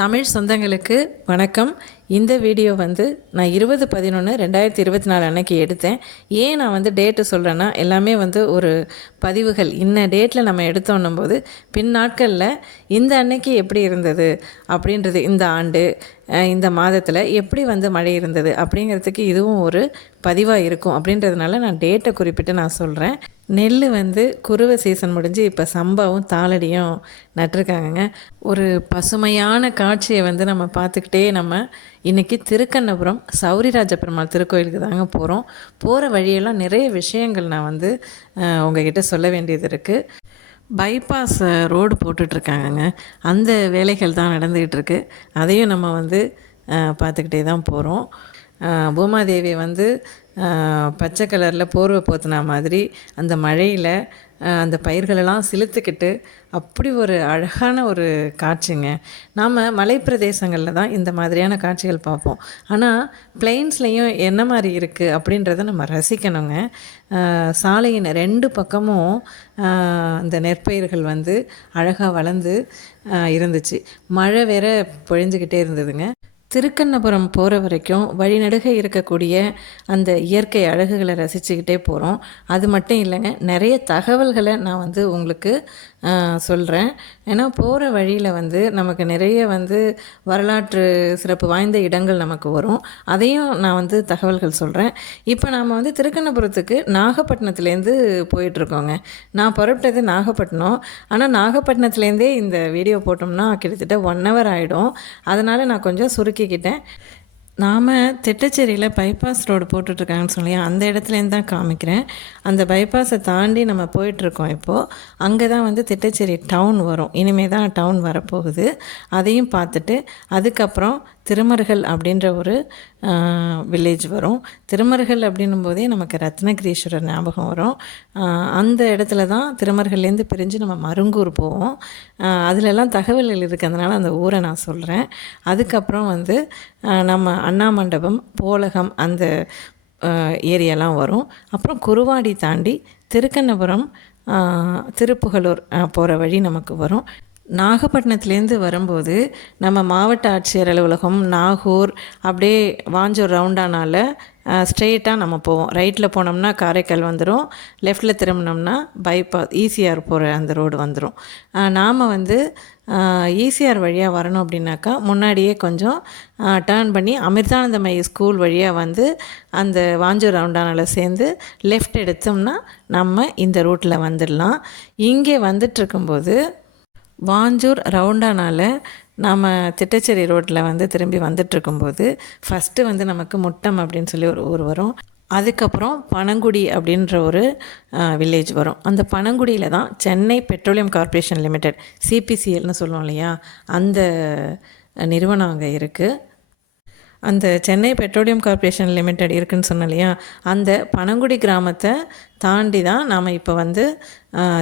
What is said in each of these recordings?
தமிழ் சொந்தங்களுக்கு வணக்கம். இந்த வீடியோ வந்து நான் 20/11/2024 அன்னைக்கு எடுத்தேன். ஏன் நான் வந்து டேட்டு சொல்கிறேன்னா, எல்லாமே வந்து ஒரு பதிவுகள் இன்ன டேட்டில் நம்ம எடுத்தோன்னும் போது பின் நாட்களில் இந்த அன்னைக்கு எப்படி இருந்தது அப்படின்றது, இந்த ஆண்டு இந்த மாதத்தில் எப்படி வந்து மழை இருந்தது அப்படிங்கிறதுக்கு இதுவும் ஒரு பதிவாக இருக்கும். அப்படின்றதுனால நான் டேட்டை குறிப்பிட்டு நான் சொல்கிறேன். நெல் வந்து குருவை சீசன் முடிஞ்சு இப்போ சம்பாவும் தாளடியும் நட்டிருக்காங்கங்க. ஒரு பசுமையான காட்சியை வந்து நம்ம பார்த்துக்கிட்டே நம்ம இன்றைக்கி திருக்கண்ணபுரம் சௌரிராஜ பெருமாள் திருக்கோயிலுக்கு தாங்க போகிறோம். போகிற வழியெல்லாம் நிறைய விஷயங்கள் நான் வந்து உங்ககிட்ட சொல்ல வேண்டியது இருக்குது. பைபாஸ் ரோடு போட்டுட்ருக்காங்கங்க. அந்த வேலைகள் தான் நடந்துக்கிட்டு அதையும் நம்ம வந்து பார்த்துக்கிட்டே தான் போகிறோம். பூமாதேவி வந்து பச்சை கலரில் போர்வை போத்துனா மாதிரி அந்த மழையில் அந்த பயிர்களெல்லாம் சிலுத்துக்கிட்டு அப்படி ஒரு அழகான ஒரு காட்சிங்க. நாம் மலைப்பிரதேசங்களில் தான் இந்த மாதிரியான காட்சிகள் பார்ப்போம். ஆனால் பிளெயின்ஸ்லேயும் என்ன மாதிரி இருக்குது அப்படின்றத நம்ம ரசிக்கணுங்க. சாலையின் 2 பக்கமும் அந்த நெற்பயிர்கள் வந்து அழகாக வளர்ந்து இருந்துச்சு. மழை வேற பொழிஞ்சிக்கிட்டே இருந்ததுங்க. திருக்கண்ணபுரம் போகிற வரைக்கும் வழிநடுக இருக்கக்கூடிய அந்த இயற்கை அழகுகளை ரசிச்சுக்கிட்டே போகிறோம். அது மட்டும் இல்லைங்க, நிறைய தகவல்களை நான் வந்து உங்களுக்கு சொல்கிறேன். ஏன்னா போகிற வழியில் வந்து நமக்கு நிறைய வந்து வரலாற்று சிறப்பு வாய்ந்த இடங்கள் நமக்கு வரும். அதையும் நான் வந்து தகவல்கள் சொல்கிறேன். இப்போ நாம் வந்து திருக்கண்ணபுரத்துக்கு நாகப்பட்டினத்துலேருந்து போயிட்டுருக்கோங்க. நான் புறப்பட்டது நாகப்பட்டினம். ஆனால் நாகப்பட்டினத்துலேருந்தே இந்த வீடியோ போட்டோம்னா கிட்டத்தட்ட 1 hour ஆகிடும். அதனால் நான் கொஞ்சம் சுருக்கிக்கிட்டேன். நாம் திட்டச்சேரியில் பைபாஸ் ரோடு போட்டுட்ருக்காங்கன்னு சொல்லி அந்த இடத்துலேருந்து தான் காமிக்கிறேன். அந்த பைபாஸை தாண்டி நம்ம போயிட்டுருக்கோம் இப்போது. அங்கே தான் வந்து திட்டச்சேரி டவுன் வரும். இனிமேல் தான் டவுன் வரப்போகுது. அதையும் பார்த்துட்டு அதுக்கப்புறம் திருமருகல் அப்படின்ற ஒரு வில்லேஜ் வரும். திருமருகல் அப்படின்னும் போதே நமக்கு ரத்னகிரீஸ்வரர் ஞாபகம் வரும். அந்த இடத்துல தான் திருமருகல்லேருந்து பிரிஞ்சு நம்ம மருங்கூர் போவோம். அதிலெல்லாம் தகவல்கள் இருக்கிறதுனால அந்த ஊரை நான் சொல்கிறேன். அதுக்கப்புறம் வந்து நம்ம அண்ணா மண்டபம், போலகம் அந்த ஏரியாலாம் வரும். அப்புறம் குருவாடி தாண்டி திருக்கண்ணபுரம், திருப்புகலூர் போகிற வழி நமக்கு வரும். நாகப்பட்டினத்துலேருந்து வரும்போது நம்ம மாவட்ட ஆட்சியர் அலுவலகம், நாகூர், அப்படியே வாஞ்சூர் ரவுண்டானால ஸ்ட்ரெயிட்டாக நம்ம போவோம். ரைட்டில் போனோம்னா காரைக்கால் வந்துடும். லெஃப்டில் திரும்பினோம்னா பைபாஸ் ஈசிஆர் போகிற அந்த ரோடு வந்துடும். நாம் வந்து ஈசிஆர் வழியாக வரணும் அப்படின்னாக்கா முன்னாடியே கொஞ்சம் டேர்ன் பண்ணி அமிர்தானந்தமயி ஸ்கூல் வழியாக வந்து அந்த வாஞ்சூர் ரவுண்டானால் சேர்ந்து லெஃப்ட் எடுத்தோம்னா நம்ம இந்த ரூட்டில் வந்துடலாம். இங்கே வந்துட்டுருக்கும்போது வாஞ்சூர் ரவுண்டானால் நாம் திட்டச்சேரி ரோட்டில் வந்து திரும்பி வந்துட்டுருக்கும்போது ஃபஸ்ட்டு வந்து நமக்கு முட்டம் அப்படின்னு சொல்லி ஒரு ஊர் வரும். அதுக்கப்புறம் பனங்குடி அப்படின்ற ஒரு வில்லேஜ் வரும். அந்த பனங்குடியில் தான் சென்னை பெட்ரோலியம் கார்ப்பரேஷன் லிமிடெட், சிபிசிஎல்னு சொல்லுவோம் இல்லையா, அந்த நிறுவனம் அங்கே இருக்குது. அந்த சென்னை பெட்ரோலியம் கார்ப்பரேஷன் லிமிடெட் இருக்குதுன்னு சொன்னோம் இல்லையா, அந்த பனங்குடி கிராமத்தை தாண்டி தான் நாம் இப்போ வந்து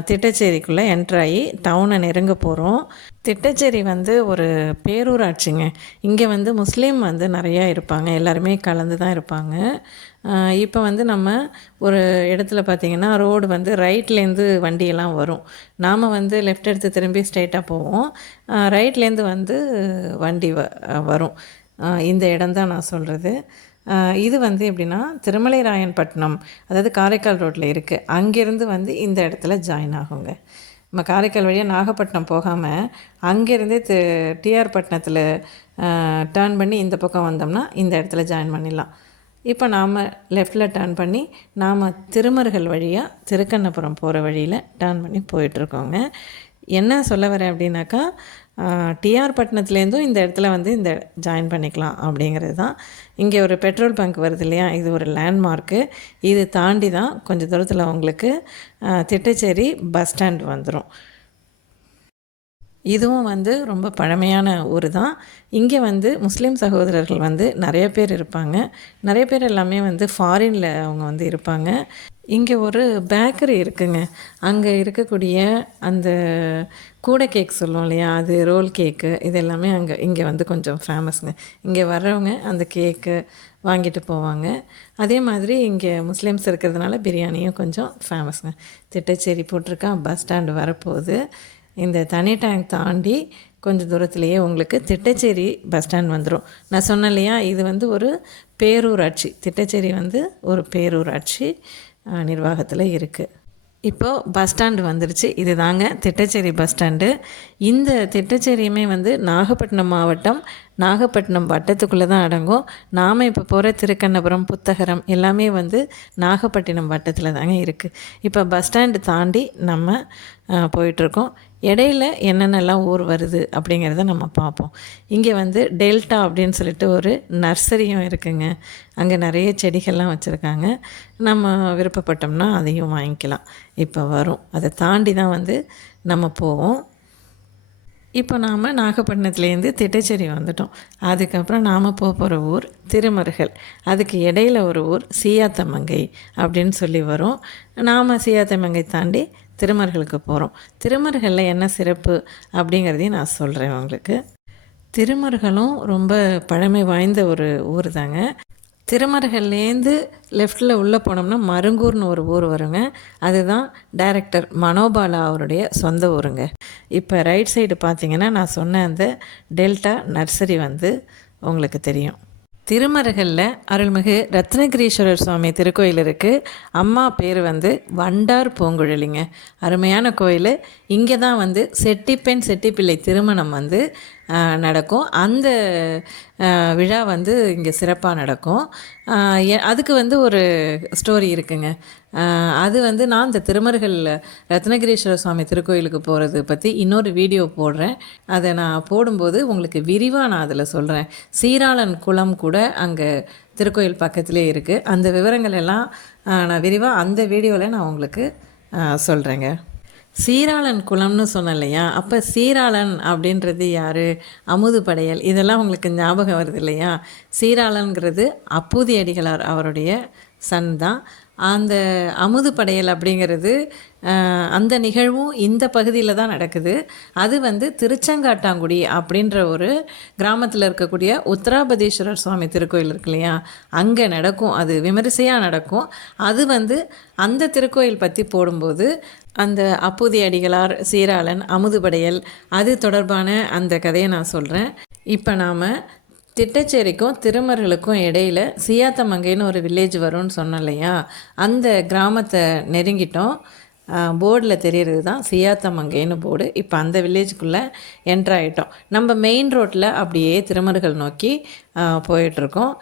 திட்டச்சேரிக்குள்ளே என்ட்ராகி டவுனை நெருங்க போகிறோம். திட்டச்சேரி வந்து ஒரு பேரூராட்சிங்க. இங்கே வந்து முஸ்லீம் வந்து நிறையா இருப்பாங்க. எல்லாருமே கலந்து தான் இருப்பாங்க. இப்போ வந்து நம்ம ஒரு இடத்துல பார்த்திங்கன்னா ரோடு வந்து ரைட்லேருந்து வண்டியெல்லாம் வரும். நாம் வந்து லெஃப்ட் எடுத்து திரும்பி ஸ்ட்ரெயிட்டாக போவோம். ரைட்லேருந்து வந்து வண்டி வரும். இந்த இடம்தான் நான் சொல்கிறது. இது வந்து எப்படின்னா திருமலைராயன்பட்டினம், அதாவது காரைக்கால் ரோட்டில் இருக்குது. அங்கேருந்து வந்து இந்த இடத்துல ஜாயின் ஆகுங்க. நம்ம காரைக்கால் வழியாக நாகப்பட்டினம் போகாமல் அங்கேருந்தே டிஆர் பட்டினத்தில் டேர்ன் பண்ணி இந்த பக்கம் வந்தோம்னா இந்த இடத்துல ஜாயின் பண்ணிடலாம். இப்போ நாம் லெஃப்டில் டேர்ன் பண்ணி நாம் திருமருகல் வழியாக திருக்கண்ணபுரம் போகிற வழியில் டேர்ன் பண்ணி போயிட்டுருக்கோங்க. என்ன சொல்ல வரேன் அப்படின்னாக்கா, டிஆர் பட்டினத்துலேருந்தும் இந்த இடத்துல வந்து இந்த ஜாயின் பண்ணிக்கலாம் அப்படிங்கிறது தான். இங்கே ஒரு பெட்ரோல் பங்க் வருது இல்லையா, இது ஒரு லேண்ட்மார்க்கு. இது தாண்டி தான் கொஞ்சம் தூரத்தில் உங்களுக்கு திட்டச்சேரி பஸ் ஸ்டாண்ட் வந்துடும். இதுவும் வந்து ரொம்ப பழமையான ஊர் தான். இங்கே வந்து முஸ்லீம் சகோதரர்கள் வந்து நிறைய பேர் இருப்பாங்க. நிறைய பேர் எல்லாமே வந்து ஃபாரினில் அவங்க வந்து இருப்பாங்க. இங்கே ஒரு பேக்கரி இருக்குங்க. அங்கே இருக்கக்கூடிய அந்த கூடை கேக் சொல்லுவோம் இல்லையா, அது ரோல் கேக்கு, இது எல்லாமே இங்கே வந்து கொஞ்சம் ஃபேமஸ்ங்க. இங்கே வர்றவங்க அந்த கேக்கு வாங்கிட்டு போவாங்க. அதே மாதிரி இங்கே முஸ்லீம்ஸ் இருக்கிறதுனால பிரியாணியும் கொஞ்சம் ஃபேமஸ்ங்க. திட்டச்சேரி போட்டிருக்கா, பஸ் ஸ்டாண்டு வரப்போகுது. இந்த தனி டேங்க் தாண்டி கொஞ்சம் தூரத்துலேயே உங்களுக்கு திட்டச்சேரி பஸ் ஸ்டாண்ட் வந்துடும். நான் சொன்னேன் இல்லையா, இது வந்து ஒரு பேரூராட்சி. திட்டச்சேரி வந்து ஒரு பேரூராட்சி நிர்வாகத்தில் இருக்குது. இப்போது பஸ் ஸ்டாண்டு வந்துருச்சு. இது தாங்க திட்டச்சேரி பஸ் ஸ்டாண்டு. இந்த திட்டச்சேரியுமே வந்து நாகப்பட்டினம் மாவட்டம், நாகப்பட்டினம் வட்டத்துக்குள்ளே தான் அடங்கும். நாம் இப்போ போகிற திருக்கண்ணபுரம், புத்தகரம் எல்லாமே வந்து நாகப்பட்டினம் வட்டத்தில் தாங்க இருக்குது. இப்போ பஸ் ஸ்டாண்டு தாண்டி நம்ம போயிட்டுருக்கோம். இடையில என்னென்னலாம் ஊர் வருது அப்படிங்கிறத நம்ம பார்ப்போம். இங்கே வந்து டெல்டா அப்படின்னு சொல்லிட்டு ஒரு நர்சரியும் இருக்குங்க. அங்கே நிறைய செடிகள்லாம் வச்சுருக்காங்க. நம்ம விருப்பப்பட்டோம்னா அதையும் வாங்கிக்கலாம். இப்போ வரும், அதை தாண்டி தான் வந்து நம்ம போவோம். இப்போ நாம் நாகப்பட்டினத்துலேருந்து திட்டச்சேரி வந்துட்டோம். அதுக்கப்புறம் நாம் போகிற ஊர் திருமருகல். அதுக்கு இடையில ஒரு ஊர் சீயாத்தமங்கை அப்படின்னு சொல்லி வரும். நாம் சீயாத்தமங்கை தாண்டி திருமருகலுக்கு போகிறோம். திருமருகலில் என்ன சிறப்பு அப்படிங்கிறதையும் நான் சொல்கிறேன் உங்களுக்கு. திருமருகலும் ரொம்ப பழமை வாய்ந்த ஒரு ஊர் தாங்க. திருமருகல்லேருந்து லெஃப்டில் உள்ளே போனோம்னா மருங்கூர்னு ஒரு ஊர் வருங்க. அதுதான் டைரக்டர் மனோபாலா அவருடைய சொந்த ஊருங்க. இப்போ ரைட் சைடு பார்த்திங்கன்னா நான் சொன்ன அந்த டெல்டா நர்சரி வந்து உங்களுக்கு தெரியும். திருமருகலில் அருள்மிகு ரத்னகிரீஸ்வரர் சுவாமி திருக்கோயில் இருக்குது. அம்மா பேர் வந்து வண்டார் பூங்குழலிங்க. அருமையான கோயில். இங்கே தான் வந்து செட்டிப்பெண் செட்டிப்பிள்ளை திருமணம் வந்து நடக்கும். அந்த விழா வந்து இங்கே சிறப்பாக நடக்கும். அதுக்கு வந்து ஒரு ஸ்டோரி இருக்குங்க. அது வந்து நான் இந்த திருமருகல் ரத்னகிரீஸ்வர சுவாமி திருக்கோயிலுக்கு போகிறது பற்றி இன்னொரு வீடியோ போடுறேன். அதை நான் போடும்போது உங்களுக்கு விரிவாக நான் அதில் சொல்கிறேன். சீராளன் குளம் கூட அங்கே திருக்கோயில் பக்கத்திலே இருக்குது. அந்த விவரங்கள் எல்லாம் நான் விரிவாக அந்த வீடியோவில் நான் உங்களுக்கு சொல்கிறேங்க. சீராளன் குளம்னு சொன்னேன் இல்லையா, அப்போ சீராளன் அப்படின்றது யார்? அமுது படையல். இதெல்லாம் உங்களுக்கு ஞாபகம் வருது இல்லையா? சீராளன்கிறது அப்பூதி அடிகளார் அவருடைய சன் தான். அந்த அமுது படையல் அப்படிங்கிறது அந்த நிகழ்வும் இந்த பகுதியில் தான் நடக்குது. அது வந்து திருச்செங்காட்டாங்குடி அப்படின்ற ஒரு கிராமத்தில் இருக்கக்கூடிய உத்தராபதீஸ்வரர் சுவாமி திருக்கோயில் இருக்கு இல்லையா, அங்கே நடக்கும். அது விமரிசையாக நடக்கும். அது வந்து அந்த திருக்கோயில் பற்றி போடும்போது அந்த அப்பூதி அடிகளார், சீராளன், அமுது படையல் அது தொடர்பான அந்த கதையை நான் சொல்கிறேன். இப்போ நாம் திட்டச்சேரிக்கும் திருமருகலுக்கும் இடையில் சீயாத்தமங்கைன்னு ஒரு வில்லேஜ் வரும்னு சொன்னோம் இல்லையா, அந்த கிராமத்தை நெருங்கிட்டோம். போர்டில் தெரிகிறது தான் சீயாத்தமங்கைன்னு போர்டு. இப்போ அந்த வில்லேஜுக்குள்ளே என்ட்ராயிட்டோம். நம்ம மெயின் ரோட்டில் அப்படியே திருமருகல் நோக்கி போயிட்டுருக்கோம்.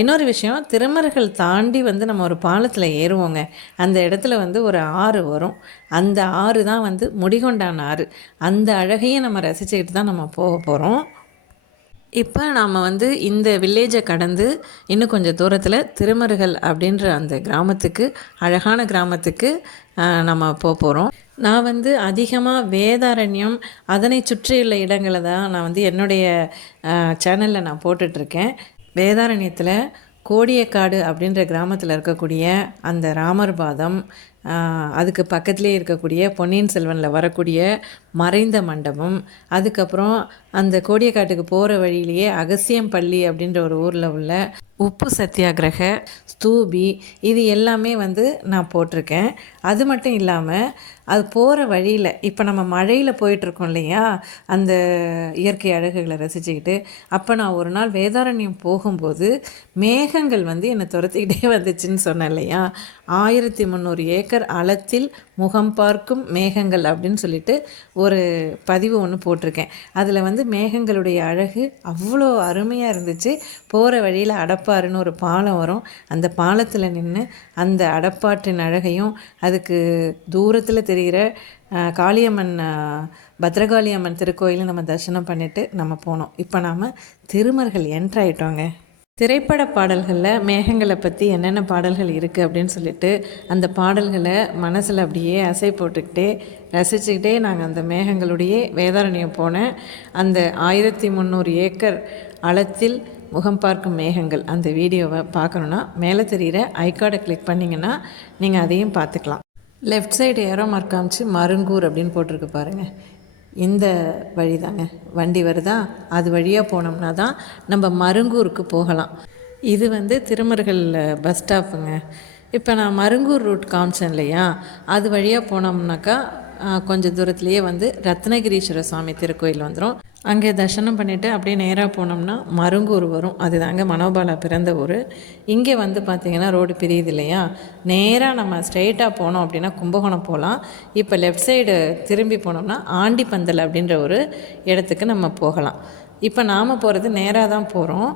இன்னொரு விஷயம், திருமருகல் தாண்டி வந்து நம்ம ஒரு பாலத்தில் ஏறுவோங்க. அந்த இடத்துல வந்து ஒரு ஆறு வரும். அந்த ஆறு தான் வந்து முடிகொண்டான் ஆறு. அந்த அழகையும் நம்ம ரசிச்சுக்கிட்டு தான் நம்ம போக போகிறோம். இப்போ நாம் வந்து இந்த வில்லேஜை கடந்து இன்னும் கொஞ்சம் தூரத்தில் திருமருகல் அப்படின்ற அந்த கிராமத்துக்கு, அழகான கிராமத்துக்கு நம்ம போகிறோம். நான் வந்து அதிகமாக வேதாரண்யம் அதனை சுற்றியுள்ள இடங்களை தான் நான் வந்து என்னுடைய சேனலில் நான் போட்டுட்ருக்கேன். வேதாரண்யத்தில் கோடியக்காடு அப்படின்ற கிராமத்தில் இருக்கக்கூடிய அந்த ராமர் பாதம், அதுக்கு பக்கத்துலேயே இருக்கக்கூடிய பொன்னியின் செல்வனில் வரக்கூடிய மறைந்த மண்டபம், அதுக்கப்புறம் அந்த கோடியக்காட்டுக்கு போகிற வழியிலேயே அகசியம்பள்ளி அப்படின்ற ஒரு ஊரில் உள்ள உப்பு சத்தியாகிரக ஸ்தூபி, இது எல்லாமே வந்து நான் போட்டிருக்கேன். அது மட்டும் இல்லாமல் அது போகிற வழியில் இப்போ நம்ம மழையில் போயிட்டுருக்கோம் இல்லையா, அந்த இயற்கை அழகுகளை ரசிச்சுக்கிட்டு, அப்போ நான் ஒரு நாள் வேதாரண்யம் போகும்போது மேகங்கள் வந்து என்னை துரத்திக்கிட்டே வந்துச்சுன்னு சொன்னேன் இல்லையா, 1300 ஏக்கர் அளத்தில் முகம் பார்க்கும் மேகங்கள் அப்படின்னு சொல்லிட்டு ஒரு பதிவு ஒன்று போட்டிருக்கேன். அதில் வந்து மேகங்களுடைய அழகு அவ்வளோ அருமையாக இருந்துச்சு. போகிற வழியில் அடப்பாறுன்னு ஒரு பாலம் வரும். அந்த பாலத்தில் நின்று அந்த அடப்பாற்றின் அழகையும், அதுக்கு தூரத்தில் தெரிகிற காளியம்மன், பத்ரகாளியம்மன் திருக்கோயிலும் நம்ம தரிசனம் பண்ணிவிட்டு நம்ம போனோம். இப்போ நாம் திருமருகல் என்ட்ராயிட்டோங்க. திரைப்பட பாடல்களில் மேகங்களை பற்றி என்னென்ன பாடல்கள் இருக்குது அப்படின்னு சொல்லிட்டு அந்த பாடல்களை மனசில் அப்படியே அசை போட்டுக்கிட்டே ரசிச்சுக்கிட்டே நாங்கள் அந்த மேகங்களுடைய வேதாரண்யம் போனேன். அந்த 1300 ஏக்கர் அளத்தில் முகம் பார்க்கும் மேகங்கள் அந்த வீடியோவை பார்க்கணுன்னா மேலே தெரிகிற ஐகார்டை கிளிக் பண்ணிங்கன்னா நீங்கள் அதையும் பார்த்துக்கலாம். லெஃப்ட் சைடு ஏரோ மார்க் காமிச்சு மருங்கூர் அப்படின்னு போட்டிருக்கு பாருங்கள். இந்த வழி தாங்க வண்டி வருதா, அது வழியாக போனோம்னா தான் நம்ம மருங்கூருக்கு போகலாம். இது வந்து திருமருகல் பஸ் ஸ்டாப்புங்க. இப்போ நான் மருங்கூர் ரூட் காமிச்சேன் இல்லையா, அது வழியாக போனோம்னாக்கா கொஞ்சம் தூரத்துலேயே வந்து ரத்னகிரீஸ்வர சுவாமி திருக்கோயில் வந்துடும். அங்கே தரிசனம் பண்ணிவிட்டு அப்படியே நேராக போனோம்னா மருங்கூர் வரும். அதுதாங்க மனோபாலா பிறந்த ஊர். இங்கே வந்து பார்த்திங்கன்னா ரோடு பிரியுது இல்லையா, நேராக நம்ம ஸ்ட்ரெயிட்டாக போனோம் அப்படின்னா கும்பகோணம் போகலாம். இப்போ லெஃப்ட் சைடு திரும்பி போனோம்னா ஆண்டிப்பந்தல் அப்படின்ற ஒரு இடத்துக்கு நம்ம போகலாம். இப்போ நாம் போகிறது நேராக தான் போகிறோம்.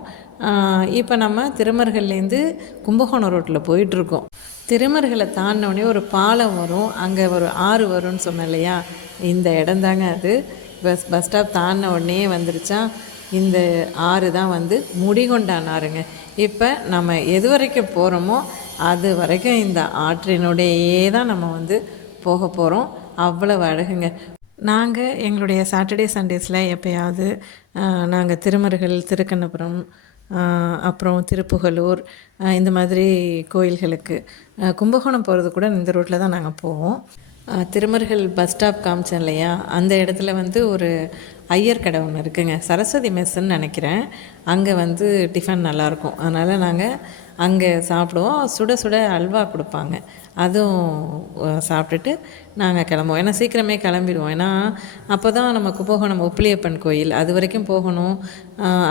இப்போ நம்ம திருமருகல்லேருந்து கும்பகோணம் ரோட்டில் போயிட்டுருக்கோம். திருமருகலை தாண்டினோடனே ஒரு பாலம் வரும், அங்கே ஒரு ஆறு வரும்னு சொன்னேன் இல்லையா, இந்த இடந்தாங்க அது. பஸ் ஸ்டாப் தாண்டின உடனே வந்துருச்சா, இந்த ஆறு தான் வந்து முடிகொண்டான் ஆறுங்க. இப்போ நம்ம எது வரைக்கும் போகிறோமோ அது வரைக்கும் இந்த ஆற்றினுடையே தான் நம்ம வந்து போக போகிறோம். அவ்வளவு அழகுங்க. நாங்கள் எங்களுடைய சாட்டர்டே சண்டேஸில் எப்போயாவது நாங்கள் திருமருகல், திருக்கண்ணபுரம், அப்புறம் திருப்புகலூர் இந்த மாதிரி கோயில்களுக்கு கும்பகோணம் போகிறது கூட இந்த ரோட்டில் தான் நாங்கள் போவோம். திருமருகல் பஸ் ஸ்டாப் காமிச்சேன் இல்லையா, அந்த இடத்துல வந்து ஒரு ஐயர் கடை ஒன்று இருக்குங்க, சரஸ்வதி மெஸ்ஸுன்னு நினைக்கிறேன். அங்கே வந்து டிஃபன் நல்லாயிருக்கும். அதனால் நாங்கள் அங்கே சாப்பிடுவோம். சுட சுட அல்வா கொடுப்பாங்க, அதுவும் சாப்பிட்டுட்டு நாங்கள் கிளம்புவோம். ஏன்னா சீக்கிரமே கிளம்பிடுவோம். ஏன்னா அப்போ தான் நம்ம கும்பகோணம் ஒப்பிலியப்பன் கோயில் அது வரைக்கும் போகணும்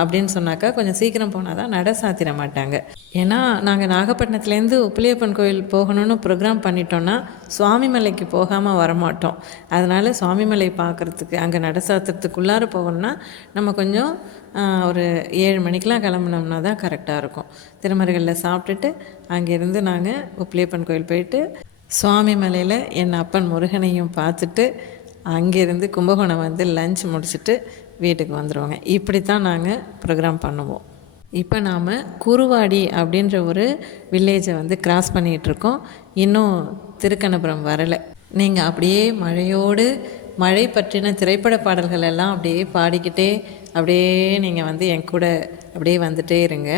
அப்படின்னு சொன்னாக்கா கொஞ்சம் சீக்கிரம் போனால் தான் நட சாத்திர மாட்டாங்க. ஏன்னா நாங்கள் நாகப்பட்டினத்துலேருந்து ஒப்பிலியப்பன் கோயில் போகணும்னு ப்ரோக்ராம் பண்ணிட்டோன்னா சுவாமிமலைக்கு போகாமல் வரமாட்டோம். அதனால் சுவாமிமலை பார்க்குறதுக்கு அங்கே நட சாத்திரத்துக்குள்ளார போகணுன்னா நம்ம கொஞ்சம் ஒரு 7 மணிக்கெலாம் கிளம்புனோம்னா தான் கரெக்டாக இருக்கும். திருமருகலில் சாப்பிட்டுட்டு அங்கேருந்து நாங்கள் ஒப்பிலியப்பன் கோயில் போயிட்டு சுவாமி மலையில் என் அப்பன் முருகனையும் பார்த்துட்டு அங்கேருந்து கும்பகோணம் வந்து லஞ்ச் முடிச்சுட்டு வீட்டுக்கு வந்துடுவோங்க. இப்படி தான் நாங்கள் ப்ரோக்ராம் பண்ணுவோம். இப்போ நாம் குருவாடி அப்படின்ற ஒரு வில்லேஜை வந்து கிராஸ் பண்ணிகிட்ருக்கோம். இன்னும் திருக்கண்ணபுரம் வரலை. நீங்கள் அப்படியே மழையோடு மழை பற்றின திரைப்பட பாடல்கள் எல்லாம் அப்படியே பாடிக்கிட்டே அப்படியே நீங்கள் வந்து என் கூட அப்படியே வந்துகிட்டே இருங்க.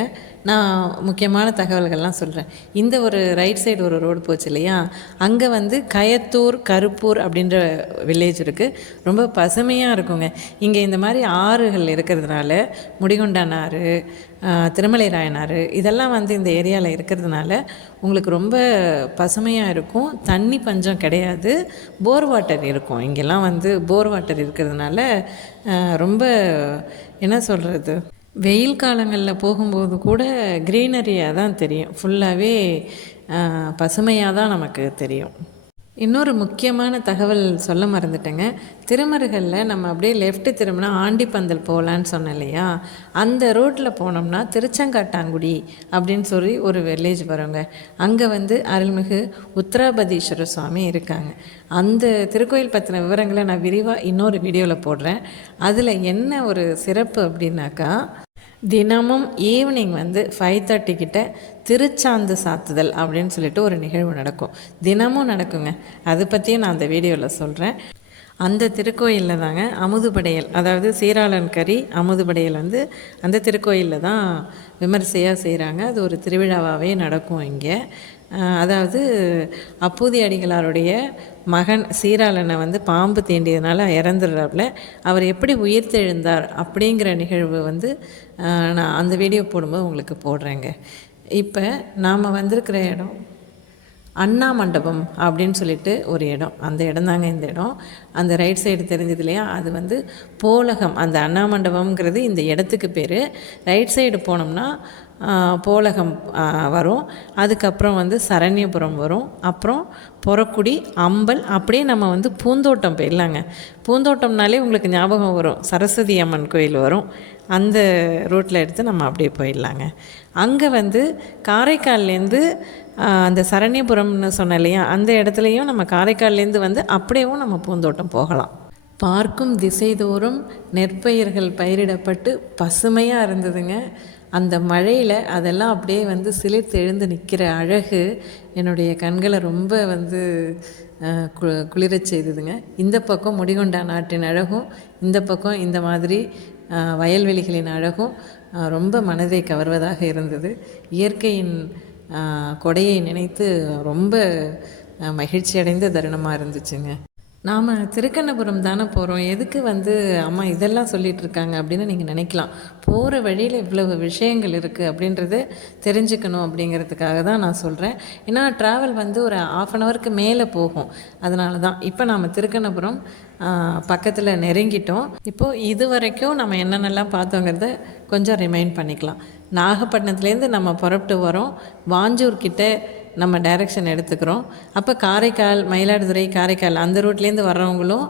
நான் முக்கியமான தகவல்கள்லாம் சொல்கிறேன். இந்த ஒரு ரைட் சைடு ஒரு ரோடு போச்சு இல்லையா, அங்கே வந்து கயத்தூர், கருப்பூர் அப்படின்ற வில்லேஜ் இருக்குது. ரொம்ப பசுமையாக இருக்குங்க. இங்கே இந்த மாதிரி ஆறுகள் இருக்கிறதுனால, முடிகொண்டான் ஆறு, திருமலை ராயனாறு இதெல்லாம் வந்து இந்த ஏரியாவில் இருக்கிறதுனால உங்களுக்கு ரொம்ப பசுமையாக இருக்கும். தண்ணி பஞ்சம் கிடையாது. போர் வாட்டர் இருக்கும். இங்கெல்லாம் வந்து போர் வாட்டர் இருக்கிறதுனால ரொம்ப என்ன சொல்கிறது, வெயில் காலங்களில் போகும்போது கூட க்ரீனரியாக தான் தெரியும். ஃபுல்லாகவே பசுமையாக தான் நமக்கு தெரியும். இன்னொரு முக்கியமான தகவல் சொல்ல மறந்துட்டேங்க. திருமருகலில் நம்ம அப்படியே லெஃப்ட்டு திரும்பினா ஆண்டிப்பந்தல் போகலான்னு சொன்னேன் இல்லையா, அந்த ரோட்டில் போனோம்னா திருச்செங்காட்டாங்குடி அப்படின்னு சொல்லி ஒரு வில்லேஜ் வருங்க. அங்கே வந்து அருள்மிகு உத்திராபதீஸ்வரர் சுவாமி இருக்காங்க. அந்த திருக்கோயில் பற்றின விவரங்களை நான் விரிவாக இன்னொரு வீடியோவில் போடுறேன். அதில் என்ன ஒரு சிறப்பு அப்படின்னாக்கா, தினமும் ஈவினிங் வந்து 5:30 கிட்ட திருச்சாந்து சாத்துதல் அப்படின்னு சொல்லிட்டு ஒரு நிகழ்வு நடக்கும். தினமும் நடக்குங்க. அதை பற்றியும் நான் அந்த வீடியோவில் சொல்கிறேன். அந்த திருக்கோயிலில் தாங்க அமுதுபடையல், அதாவது சீராளன் கறி அமுதுபடையல் வந்து அந்த திருக்கோயிலில் தான் விமர்சையாக செய்கிறாங்க. அது ஒரு திருவிழாவாகவே நடக்கும் இங்கே. அதாவது அப்பூதி அடிகளாருடைய மகன் சீராளனை வந்து பாம்பு தீண்டியதுனால இறந்துடுறாப்புல. அவர் எப்படி உயிர்த்தெழுந்தார் அப்படிங்கிற நிகழ்வு வந்து நான் அந்த வீடியோ போடும்போது உங்களுக்கு போடுறேங்க. இப்போ நாம் வந்திருக்கிற இடம் அண்ணா மண்டபம் அப்படின்னு சொல்லிட்டு ஒரு இடம். அந்த இடம் தாங்க இந்த இடம். அந்த ரைட் சைடு தெரிஞ்சது இல்லையா, அது வந்து போலகம். அந்த அண்ணா மண்டபம்ங்கிறது இந்த இடத்துக்கு பேர். ரைட் சைடு போனோம்னா போலகம் வரும். அதுக்கப்புறம் வந்து சரண்யபுரம் வரும். அப்புறம் பொறக்குடி, அம்பல், அப்படியே நம்ம வந்து பூந்தோட்டம் போயிடலாங்க. பூந்தோட்டம்னாலே உங்களுக்கு ஞாபகம் வரும் சரஸ்வதி அம்மன் கோயில் வரும். அந்த ரூட்டில் எடுத்து நம்ம அப்படியே போயிடலாங்க. அங்கே வந்து காரைக்கால்லேருந்து அந்த சரண்யபுரம்னு சொன்னேன் இல்லையா, அந்த இடத்துலையும் நம்ம காரைக்கால்லேருந்து வந்து அப்படியேவும் நம்ம பூந்தோட்டம் போகலாம். பார்க்கும் திசைதோறும் நெற்பயிர்கள் பயிரிடப்பட்டு பசுமையாக இருந்ததுங்க. அந்த மழையில் அதெல்லாம் அப்படியே வந்து சிலிர்த்து எழுந்து நிற்கிற அழகு என்னுடைய கண்களை ரொம்ப வந்து குளிரச் செய்ததுங்க. இந்த பக்கம் முடிகொண்டான் நாட்டின் அழகும், இந்த பக்கம் இந்த மாதிரி வயல்வெளிகளின் அழகும் ரொம்ப மனதை கவர்வதாக இருந்தது. இயற்கையின் கொடையை நினைத்து ரொம்ப மகிழ்ச்சி அடைந்த தருணமாக இருந்துச்சுங்க. நாம் திருக்கண்ணபுரம் தானே போகிறோம், எதுக்கு வந்து அம்மா இதெல்லாம் சொல்லிகிட்டு இருக்காங்க அப்படின்னு நீங்கள் நினைக்கலாம். போகிற வழியில் இவ்வளவு விஷயங்கள் இருக்குது அப்படின்றத தெரிஞ்சுக்கணும் அப்படிங்கிறதுக்காக தான் நான் சொல்கிறேன். ஏன்னா ட்ராவல் வந்து ஒரு 1/2 அன் ஹவருக்கு மேலே போகும். அதனால தான் இப்போ நாம் திருக்கண்ணபுரம் பக்கத்தில் நெருங்கிட்டோம். இப்போது இது வரைக்கும் நம்ம என்னென்னலாம் பார்த்தோங்கிறத கொஞ்சம் ரிமைண்ட் பண்ணிக்கலாம். நாகப்பட்டினத்துலேருந்து நம்ம புறப்பட்டு வரோம். வாஞ்சூர்கிட்ட நம்ம டைரெக்ஷன் எடுத்துக்கிறோம். அப்போ காரைக்கால், மயிலாடுதுறை, காரைக்கால் அந்த ரூட்லேருந்து வர்றவங்களும்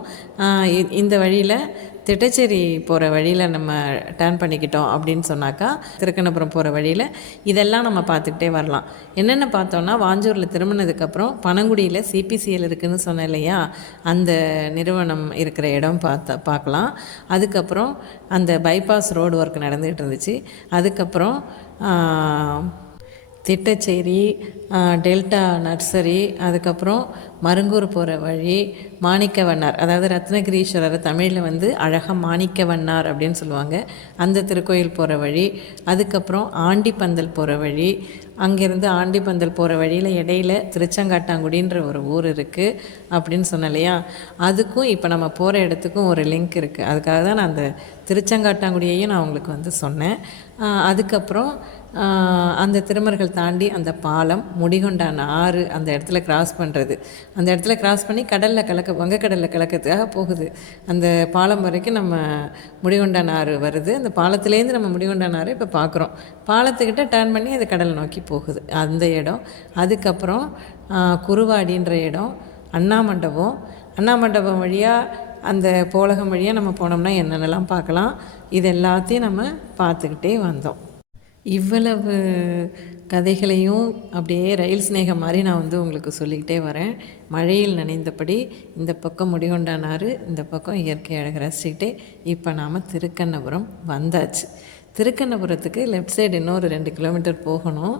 இந்த வழியில் திட்டச்சேரி போகிற வழியில் நம்ம டர்ன் பண்ணிக்கிட்டோம் அப்படின்னு சொன்னாக்கா திருக்கண்ணபுரம் போகிற வழியில் இதெல்லாம் நம்ம பார்த்துக்கிட்டே வரலாம். என்னென்ன பார்த்தோன்னா, வாஞ்சூரில் திரும்பினதுக்கப்புறம் பனங்குடியில் சிபிசிஎல் இருக்குதுன்னு சொன்னேன் இல்லையா, அந்த நிறுவனம் இருக்கிற இடம் பார்க்கலாம். அதுக்கப்புறம் அந்த பைபாஸ் ரோடு ஒர்க் நடந்துகிட்டு இருந்துச்சு. அதுக்கப்புறம் திட்டச்சேரி, டெல்டா நர்சரி, அதுக்கப்புறம் மருங்கூர் போகிற வழி, மாணிக்கவண்ணார், அதாவது ரத்னகிரீஸ்வரர் தமிழில் வந்து அழகாக மாணிக்கவண்ணார் அப்படின்னு சொல்லுவாங்க, அந்த திருக்கோயில் போகிற வழி. அதுக்கப்புறம் ஆண்டிப்பந்தல் போகிற வழி. அங்கேருந்து ஆண்டிப்பந்தல் போகிற வழியில் இடையில திருச்செங்காட்டாங்குடின்ற ஒரு ஊர் இருக்குது அப்படின்னு சொன்னேன் இல்லையா, அதுக்கும் இப்போ நம்ம போகிற இடத்துக்கும் ஒரு லிங்க் இருக்குது. அதுக்காக தான் நான் அந்த திருச்செங்காட்டாங்குடியையும் நான் உங்களுக்கு வந்து சொன்னேன். அதுக்கப்புறம் அந்த திருமர்கள் தாண்டி அந்த பாலம், முடிகொண்டான் ஆறு அந்த இடத்துல கிராஸ் பண்ணுறது, அந்த இடத்துல கிராஸ் பண்ணி வங்கக்கடலில் கலக்கிறதுக்காக போகுது. அந்த பாலம் வரைக்கும் நம்ம முடிகொண்டான் ஆறு வருது. அந்த பாலத்துலேருந்து நம்ம முடிகொண்டான் ஆறு இப்போ பார்க்குறோம். பாலத்துக்கிட்ட டர்ன் பண்ணி அது கடலை நோக்கி போகுது அந்த இடம். அதுக்கப்புறம் குருவாடின்ற இடம், அண்ணாமண்டபம் வழியாக அந்த போலகம் வழியாக நம்ம போனோம்னா என்னென்னலாம் பார்க்கலாம், இது எல்லாத்தையும் நம்ம பார்த்துக்கிட்டே வந்தோம். இவ்வளவு கதைகளையும் அப்படியே ரயில் சிநேகம் மாதிரி நான் வந்து உங்களுக்கு சொல்லிக்கிட்டே வரேன். மழையில் நனைந்தபடி இந்த பக்கம் முடிகொண்டானார், இந்த பக்கம் இயற்கை அழகை ரசிச்சுக்கிட்டே இப்போ நாம் திருக்கண்ணபுரம் வந்தாச்சு. திருக்கண்ணபுரத்துக்கு லெஃப்ட் சைடு இன்னொரு 2 கிலோமீட்டர் போகணும்.